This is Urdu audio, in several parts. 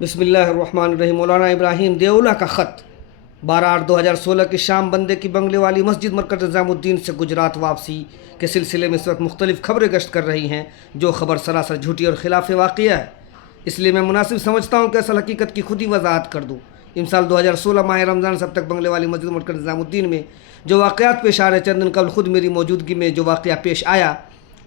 بسم اللہ الرحمن الرحیم۔ مولانا ابراہیم دیولہ کا خط 12/8/2016 کی شام بندے کی بنگلے والی مسجد مرکز نظام الدین سے گجرات واپسی کے سلسلے میں اس وقت مختلف خبریں گشت کر رہی ہیں جو خبر سراسر جھوٹی اور خلاف واقعہ ہے، اس لیے میں مناسب سمجھتا ہوں کہ اصل حقیقت کی خود ہی وضاحت کر دوں۔ امسال 2016 ماہ رمضان سے اب تک بنگلے والی مسجد مرکز نظام الدین میں جو واقعات پیش آ رہے، چند دن قبل خود میری موجودگی میں جو واقعہ پیش آیا،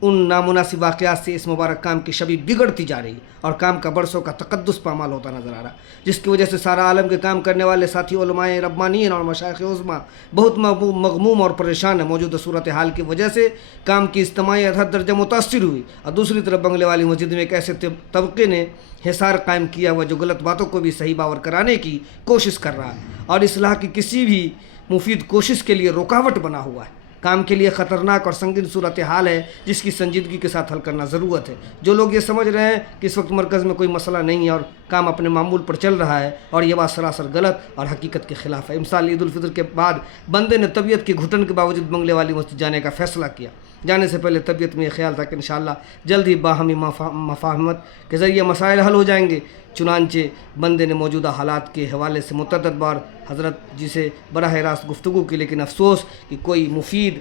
ان نامناسب واقعات سے اس مبارک کام کی شبیہ بگڑتی جا رہی اور کام کا برسوں کا تقدس پامال ہوتا نظر آ رہا، جس کی وجہ سے سارا عالم کے کام کرنے والے ساتھی علماء ربانیین اور مشائخ عظماء بہت مغموم اور پریشان ہیں۔ موجودہ صورتحال کی وجہ سے کام کی اجتماعیت حد درجہ متاثر ہوئی، اور دوسری طرف بنگلے والی مسجد میں ایک ایسے طبقے نے حصار قائم کیا ہوا جو غلط باتوں کو بھی صحیح باور کرانے کی کوشش کر رہا ہے اور اصلاح کی کسی بھی مفید کوشش کے لیے رکاوٹ بنا ہوا ہے۔ کام کے لیے خطرناک اور سنگین صورتحال ہے جس کی سنجیدگی کے ساتھ حل کرنا ضرورت ہے۔ جو لوگ یہ سمجھ رہے ہیں کہ اس وقت مرکز میں کوئی مسئلہ نہیں ہے اور کام اپنے معمول پر چل رہا ہے، اور یہ بات سراسر غلط اور حقیقت کے خلاف ہے۔ امسال عید الفطر کے بعد بندے نے طبیعت کی گھٹن کے باوجود بنگلے والی مسجد جانے کا فیصلہ کیا۔ جانے سے پہلے طبیعت میں یہ خیال تھا کہ انشاءاللہ جلد ہی باہمی مفاہمت کے ذریعے مسائل حل ہو جائیں گے، چنانچہ بندے نے موجودہ حالات کے حوالے سے متعدد بار حضرت جی سے براہ راست گفتگو کی، لیکن افسوس کہ کوئی مفید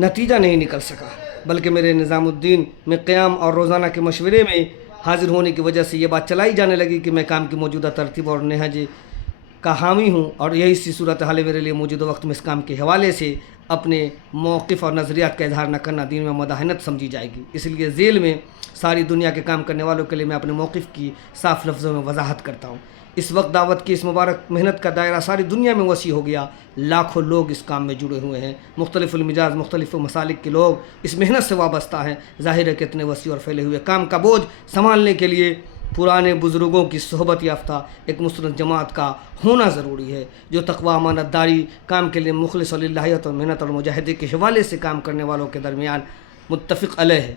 نتیجہ نہیں نکل سکا، بلکہ میرے نظام الدین میں قیام اور روزانہ کے مشورے میں حاضر ہونے کی وجہ سے یہ بات چلائی جانے لگی کہ میں کام کی موجودہ ترتیب اور نہج کا حامی ہوں، اور یہی سی صورتحال میرے لیے موجودہ وقت میں اس کام کے حوالے سے اپنے موقف اور نظریات کا اظہار نہ کرنا دین میں مداہنت سمجھی جائے گی۔ اس لیے ذیل میں ساری دنیا کے کام کرنے والوں کے لیے میں اپنے موقف کی صاف لفظوں میں وضاحت کرتا ہوں۔ اس وقت دعوت کی اس مبارک محنت کا دائرہ ساری دنیا میں وسیع ہو گیا، لاکھوں لوگ اس کام میں جڑے ہوئے ہیں، مختلف المزاج مختلف مسالک کے لوگ اس محنت سے وابستہ ہیں۔ ظاہر ہے کہ اتنے وسیع اور پھیلے ہوئے کام کا بوجھ سنبھالنے کے لیے پرانے بزرگوں کی صحبت یافتہ ایک مستند جماعت کا ہونا ضروری ہے، جو تقوی، امانت داری، کام کے لیے مخلص اور للہیت اور محنت اور مجاہدے کے حوالے سے کام کرنے والوں کے درمیان متفق علیہ ہے۔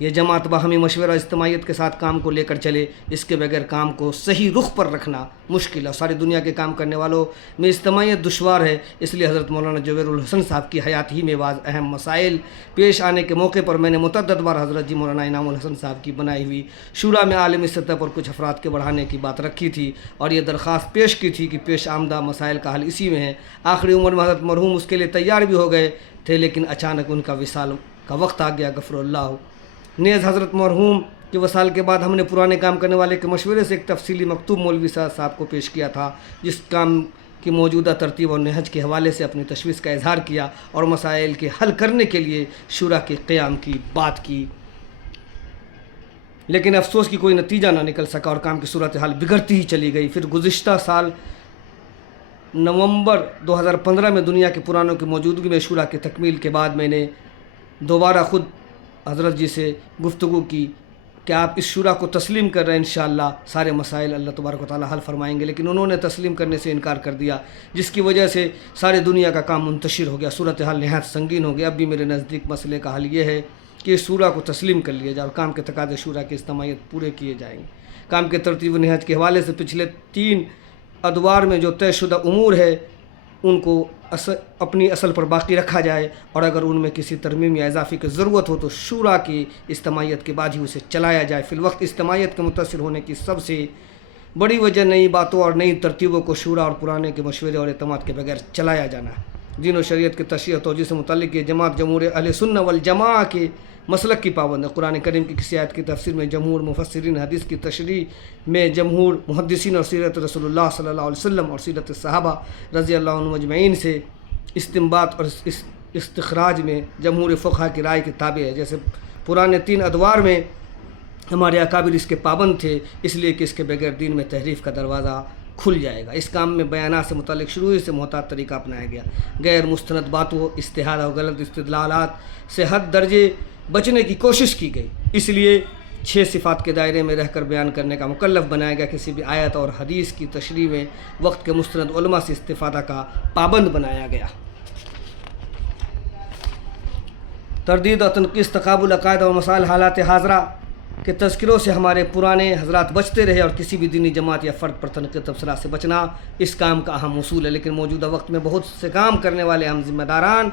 یہ جماعت باہمی مشورہ اجتماعیت کے ساتھ کام کو لے کر چلے، اس کے بغیر کام کو صحیح رخ پر رکھنا مشکل ہے۔ ساری دنیا کے کام کرنے والوں میں اجتماعیت دشوار ہے، اس لیے حضرت مولانا جویر الحسن صاحب کی حیات ہی میں بعض اہم مسائل پیش آنے کے موقع پر میں نے متعدد بار حضرت جی مولانا انعام الحسن صاحب کی بنائی ہوئی شورا میں عالمی سطح پر کچھ افراد کے بڑھانے کی بات رکھی تھی اور یہ درخواست پیش کی تھی کہ پیش آمدہ مسائل کا حل اسی میں ہے۔ آخری عمر میں حضرت مرحوم اس کے لیے تیار بھی ہو گئے تھے، لیکن اچانک ان کا وصال کا وقت آ گیا، غفر اللہ۔ نیز حضرت مرحوم کے وصال کے بعد ہم نے پرانے کام کرنے والے کے مشورے سے ایک تفصیلی مکتوب مولوی صاحب کو پیش کیا تھا، جس کام کی موجودہ ترتیب اور نہج کے حوالے سے اپنی تشویش کا اظہار کیا اور مسائل کے حل کرنے کے لیے شورا کے قیام کی بات کی، لیکن افسوس کی کوئی نتیجہ نہ نکل سکا اور کام کی صورتحال بگڑتی ہی چلی گئی۔ پھر گزشتہ سال نومبر 2015 میں دنیا کے پرانوں کی موجودگی میں شورا کی تکمیل کے بعد میں نے دوبارہ خود حضرت جی سے گفتگو کی کہ آپ اس شورا کو تسلیم کر رہے ہیں، انشاءاللہ سارے مسائل اللہ تبارک و تعالی حل فرمائیں گے، لیکن انہوں نے تسلیم کرنے سے انکار کر دیا، جس کی وجہ سے ساری دنیا کا کام منتشر ہو گیا، صورتحال نہایت سنگین ہو گیا۔ اب بھی میرے نزدیک مسئلے کا حل یہ ہے کہ اس شورا کو تسلیم کر لیا جائے اور کام کے تقاضے شورا کی اجتماعیت پورے کیے جائیں گے۔ کام کے ترتیب و نہج کے حوالے سے پچھلے 3 ادوار میں جو طے شدہ امور ہے ان کو اپنی اصل پر باقی رکھا جائے، اور اگر ان میں کسی ترمیم یا اضافے کی ضرورت ہو تو شورا کی اجتماعیت کے بعد ہی اسے چلایا جائے۔ فی الوقت اجتماعیت کے متاثر ہونے کی سب سے بڑی وجہ نئی باتوں اور نئی ترتیبوں کو شورا اور پرانے کے مشورے اور اعتماد کے بغیر چلایا جانا ہے۔ دین و شریعت کے تشریح و توجیہ سے متعلق یہ جماعت جمہور اہل سنہ والجماعہ کے مسلک کی پابند ہے۔ قرآن کریم کی کسی آیت کی تفسیر میں جمہور مفسرین، حدیث کی تشریح میں جمہور محدثین اور سیرت رسول اللہ صلی اللہ علیہ وسلم اور سیرت صحابہ رضی اللہ عنہم اجمعین سے استنباط اور استخراج میں جمہور فقہا کی رائے کے تابع ہے۔ جیسے پرانے 3 ادوار میں ہمارے اکابر اس کے پابند تھے، اس لیے کہ اس کے بغیر دین میں تحریف کا دروازہ کھل جائے گا۔ اس کام میں بیانات سے متعلق شروع سے محتاط طریقہ اپنایا گیا، غیر مستند باتوں، اجتہاد اور غلط استدلالات سے حد درجے بچنے کی کوشش کی گئی، اس لیے 6 صفات کے دائرے میں رہ کر بیان کرنے کا مکلف بنایا گیا۔ کسی بھی آیت اور حدیث کی تشریح میں وقت کے مستند علماء سے استفادہ کا پابند بنایا گیا۔ تردید اور تنقیص، تقابل عقائد اور مسائل حالات حاضرہ کے تذکروں سے ہمارے پرانے حضرات بچتے رہے، اور کسی بھی دینی جماعت یا فرد پر تنقید تبصرہ سے بچنا اس کام کا اہم اصول ہے۔ لیکن موجودہ وقت میں بہت سے کام کرنے والے اہم ذمہ داران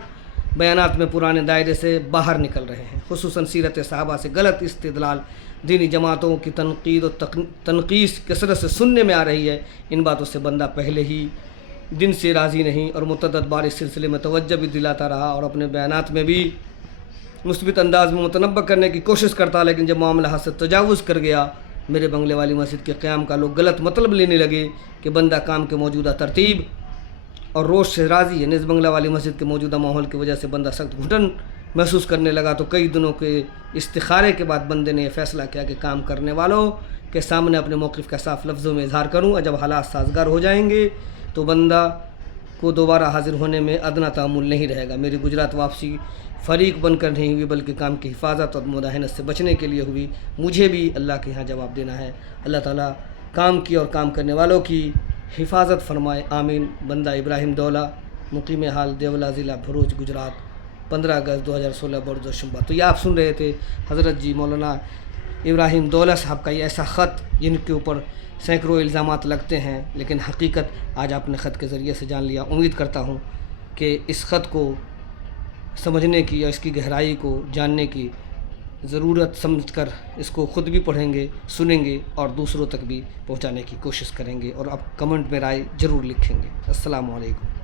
بیانات میں پرانے دائرے سے باہر نکل رہے ہیں، خصوصاً سیرت صحابہ سے غلط استدلال دینی جماعتوں کی تنقید و تنقیص کثرت سے سننے میں آ رہی ہے، ان باتوں سے بندہ پہلے ہی دن سے راضی نہیں اور متعدد بار اس سلسلے میں توجہ بھی دلاتا رہا اور اپنے بیانات میں بھی مثبت انداز میں متنبع کرنے کی کوشش کرتا، لیکن جب معاملہ حد سے تجاوز کر گیا، میرے بنگلے والی مسجد کے قیام کا لوگ غلط مطلب لینے لگے کہ بندہ کام کے موجودہ ترتیب اور روش سے راضی ہے۔ نس بنگلہ والی مسجد کے موجودہ ماحول کی وجہ سے بندہ سخت گھٹن محسوس کرنے لگا، تو کئی دنوں کے استخارے کے بعد بندے نے یہ فیصلہ کیا کہ کام کرنے والوں کے سامنے اپنے موقف کا صاف لفظوں میں اظہار کروں، اور جب حالات سازگار ہو جائیں گے تو بندہ کو دوبارہ حاضر ہونے میں ادنیٰ تأمل نہیں رہے گا۔ میری گجرات واپسی فریق بن کر نہیں ہوئی، بلکہ کام کی حفاظت اور مداحنت سے بچنے کے لیے ہوئی۔ مجھے بھی اللہ کے ہاں جواب دینا ہے۔ اللہ تعالیٰ کام کی اور کام کرنے والوں کی حفاظت فرمائے، آمین۔ بندہ ابراہیم دولہ، مقیم حال دیولا، ضلع بھروچ، گجرات، 15 اگست 2016 برج شنبہ۔ تو یہ آپ سن رہے تھے حضرت جی مولانا ابراہیم دولہ صاحب کا یہ ایسا خط جن کے اوپر سینکڑوں الزامات لگتے ہیں، لیکن حقیقت آج آپ نے خط کے ذریعے سے جان لیا۔ امید کرتا ہوں کہ اس خط کو سمجھنے کی یا اس کی گہرائی کو جاننے کی ضرورت سمجھ کر اس کو خود بھی پڑھیں گے، سنیں گے اور دوسروں تک بھی پہنچانے کی کوشش کریں گے، اور اب کمنٹ میں رائے ضرور لکھیں گے۔ السلام علیکم۔